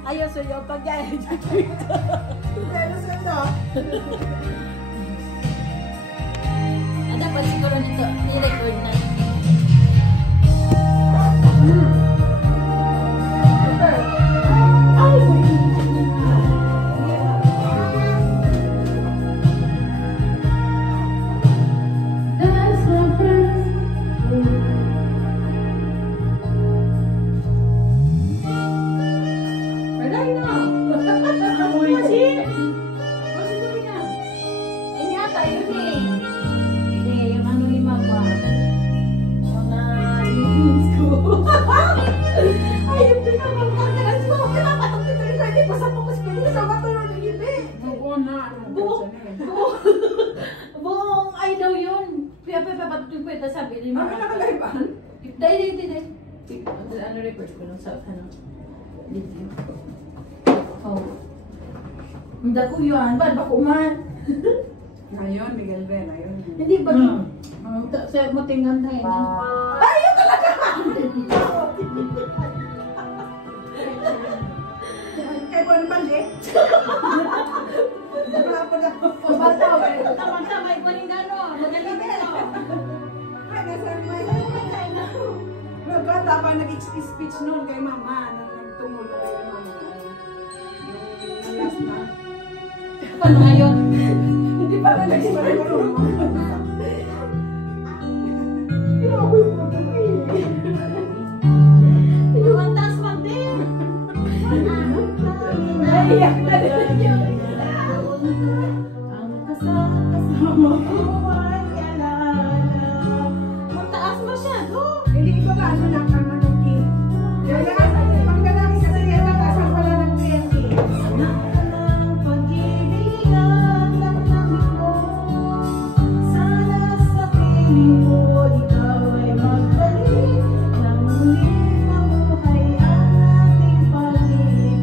Ayaw sa'yo, pag gaya dito. Pero sa'yo. Dapat siguro nito, i-record na. Buong ay daw yun. Kaya papatutin ko ito sabi ni Mama. Ano nakalaiban? Dahil. Ano record ko lang sa ano. Video. Oh. Hindi ko yun. Ba't ba kuman? Ngayon, Miguel Ben, ayun. Hindi ba? Sa matinggan tayo. Ayun talaga! Kaya po naman eh. Wala po na. Tama-tama, ikunin gano'n. Magaling ito. Ay, nasa may nagkata pa nag-speech noon kay Mama. Nagtumulo kay Mama. Yung last na. Paano ngayon? Hindi pa na nagsimula mo. Grabe po ito eh. Yung taas mag-din. Naiyak na din. Ang kasama ko ay alala. Magtaas masyado. Hindi ko ba ano lang ang manuki. Pang lalaki kasi yan nakasan pala ng 20. Anak ka ng pag-ibigyan ng namin mo. Sana sa piling mo ikaw ay magbalik nang muling mabuhay ang ating pag-ibig.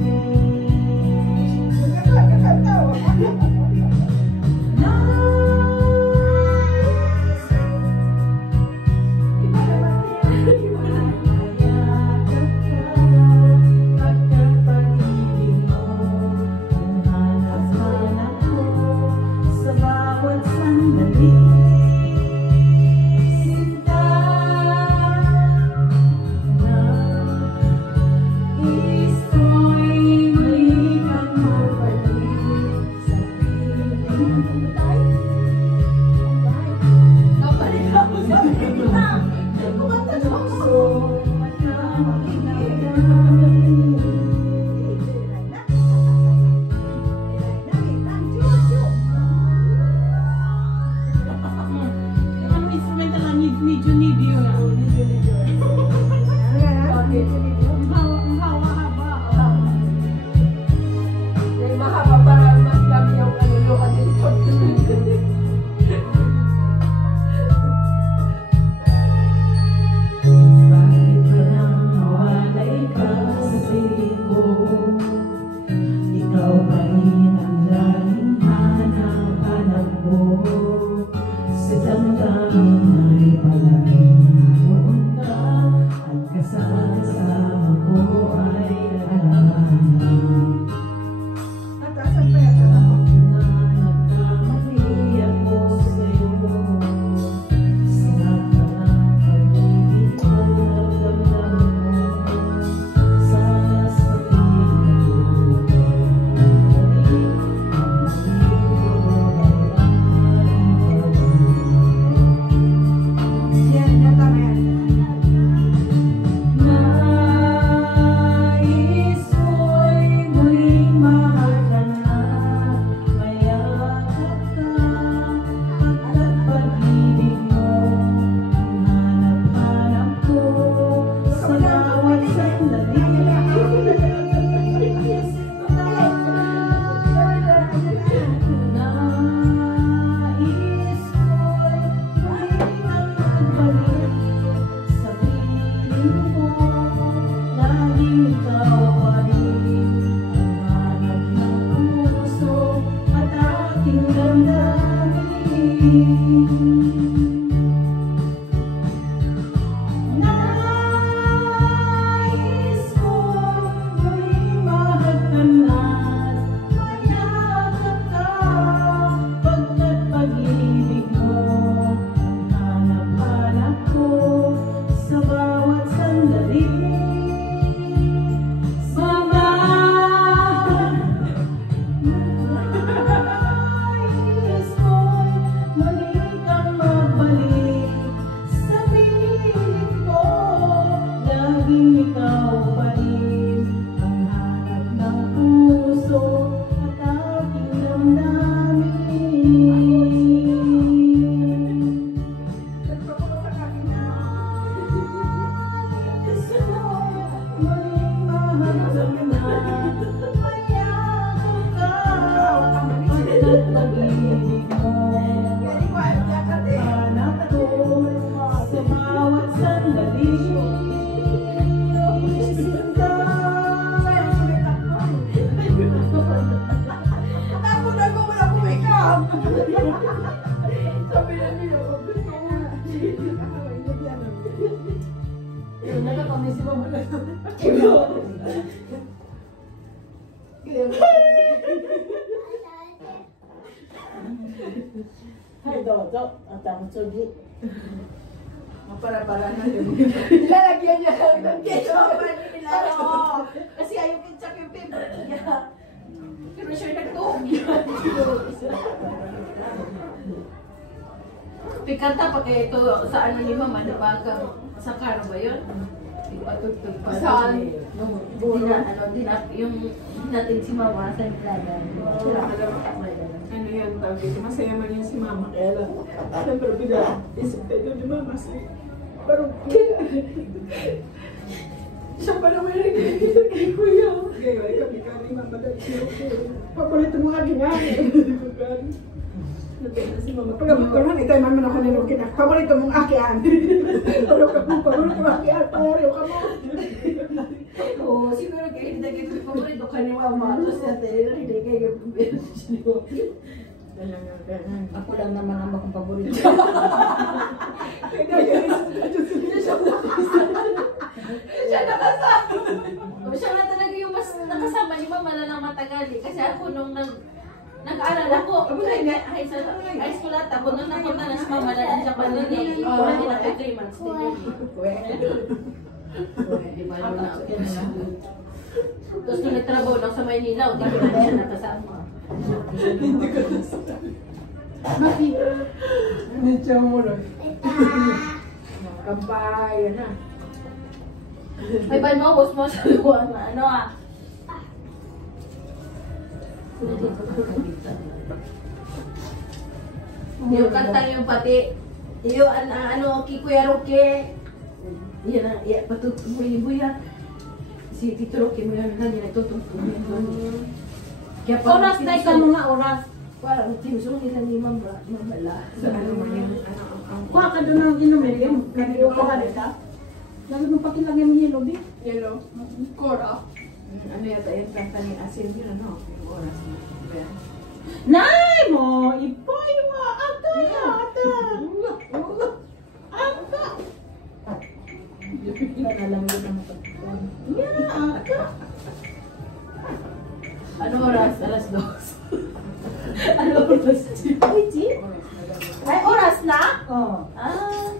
Nais ko muling mahal Sabi na nila, gusto ko nga. Nakakami si mama na. Hai, dodo. At ako sugi. Para-para na yun. Lalagyan niya lang ng ketchup. Kasi ayaw ketchup yung favorite niya. Pero siya nagtuhog yan. Pikanta pa kaya ito sa ano ni mama, nabagang sa karo ba yun? Ipatugtog pa. Saan? Yung natin si mama sa Milagan. Ano yan, tawag ito? Masaya man yun si mama. Kaya lang, siyempre bigla, isip tayo ni mama. Parang, siya pa naman yung nagkikita kay kuya. Kaya ay kami ni mama dahil siya. Paborito mo aking akin. Nagkita si mama. Pagkabot ko naman, itay mama ako nilukin. Paborito mong akin. Paborito mong akin. Paborito ka mo. Oo, siguro kayo hindi kayo paborito ka ni mama. Tapos natin, hindi kayo paborito siya ni mama. Ako lang naman ang bakong paborito. Siya nakasama. Siya nga talaga yung mas nakasama ni mama na ng matagal eh. Kasi ako nung nag-aaral ako, high school at ako nung napunta na si mama na siya pa nun eh. Hindi na kayo 3 months din eh. Di ba yung tapos nung nagtrabaho lang sa Maynila, hindi ko na siya nakasama. Medyo mo rin. Kampay, yan na. Ay, ba mo, boss mo sa luwan, ano ah. Yung kanta yung pati, yung ano, Kikuya Roque. Yan na, patutong mo yung buya. Si Tito Roque mo yan, hindi na tututong yun. Kaya pag Oras na ikaw mga oras. parang tinusunod nila ni Mamala. Sa ano man yun? Kuha ka doon ng inumin. Kaya ka ka. Lalo nung pakilang yung yellow, di? Yellow. Cora. Ano yata yung kanta ni Asin yun, ano? Yung oras mo. Ayan. Nay mo! Ipoy mo! Ata! Ata! Ata! Alam mo na matapos. Yeah, ata! Ano oras? Alas 2. Ano oras? Uy, Chi? Ay, oras na? Oh. Ah.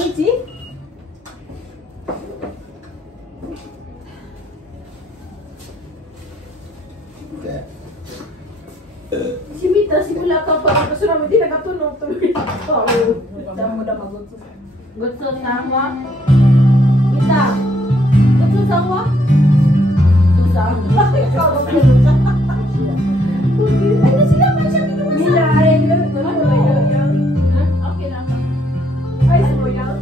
Uy, Chi? Si Mita, simula ka pa. Kasi namin di nakatunog. Saan mo na magutos? Gusto sama? Mita. Gusto sama? Susama. Ikaw ba kayo? Ay, sila ba siya kinuha sa? Mila, ayan yun. Okay na. Ay, so yan.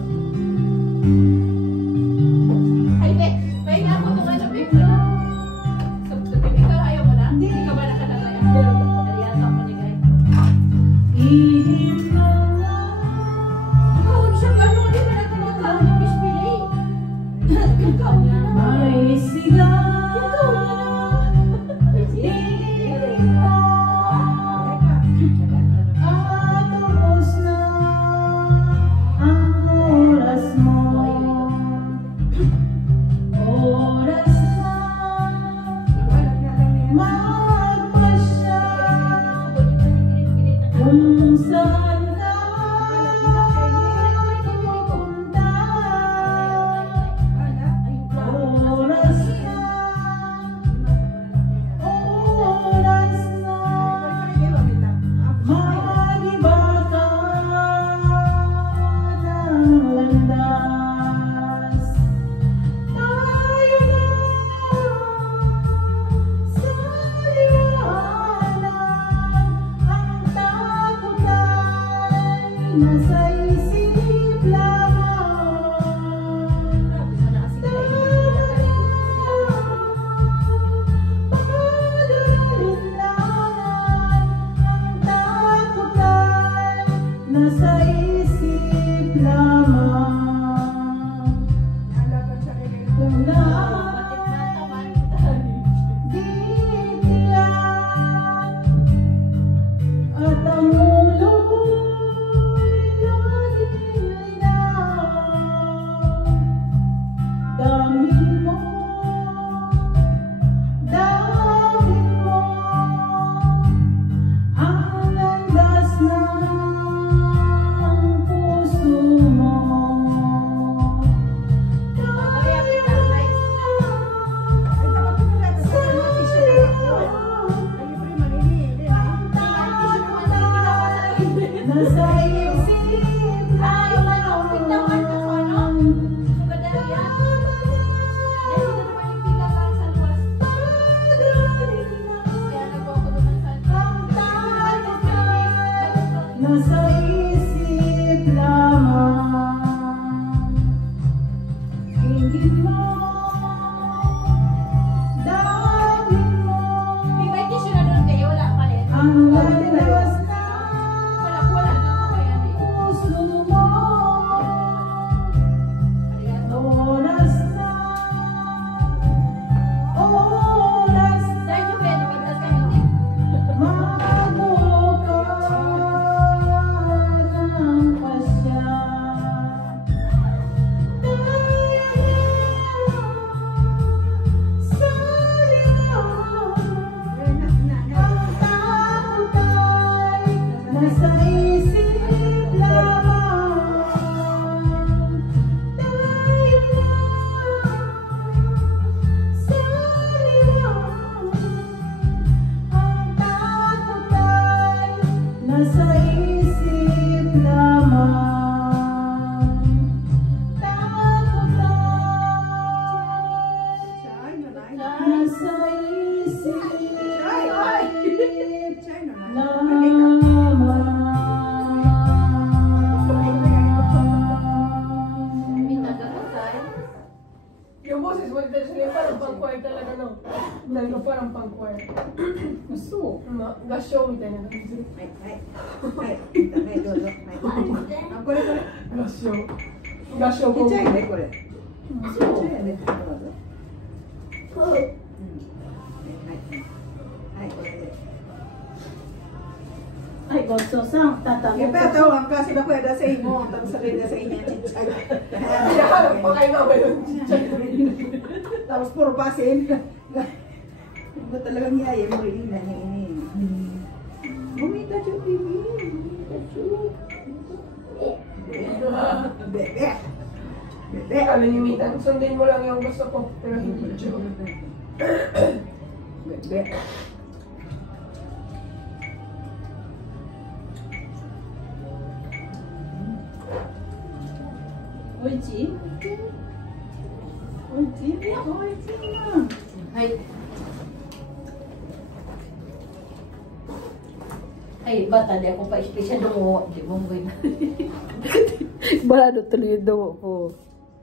Ay, be. Pahinga ako itong ano, be. Ikaw ayaw mo na? Hindi ka ba nakalagay? Ariyan ako ni Guy. Ikaw, siya ba nung hindi na nakalagay ng fish fillet? Ikaw na. May sigaw! Tapos na ang oras mo. Oras na magpasya kung saan ka pupunta. Oras na, oras na mag-iba ka ng landas. Tayo na sa liwanag, ang takot ay nasa isip lamang. Nasa isip lamang kung di tiyak at ang ulo May nagkakatay. Yung boses mo, parang pang-choir talaga, no? Dahil ko parang pang-choir. Gusto. Gasyo, mi tayo na. Gasyo. Gasyo ko. Ay, godsosang tatangin. Hinahanap pa kayo na ba yun? Tapos puro pasin. Iba talagang yaya mo rin na ini. Bumita siya, baby. Bumita siya. Bebe. Bebe. Kala ni Mitan, sundin mo lang yung gusto ko. Pero hindi siya. Bebe. Uy, Jim. Uy, Jim. Uy, Jim. Ay. Ay, bata, di ako pa espesyal mo. Di mo ba yun? Balado tuloy yung dawa ko.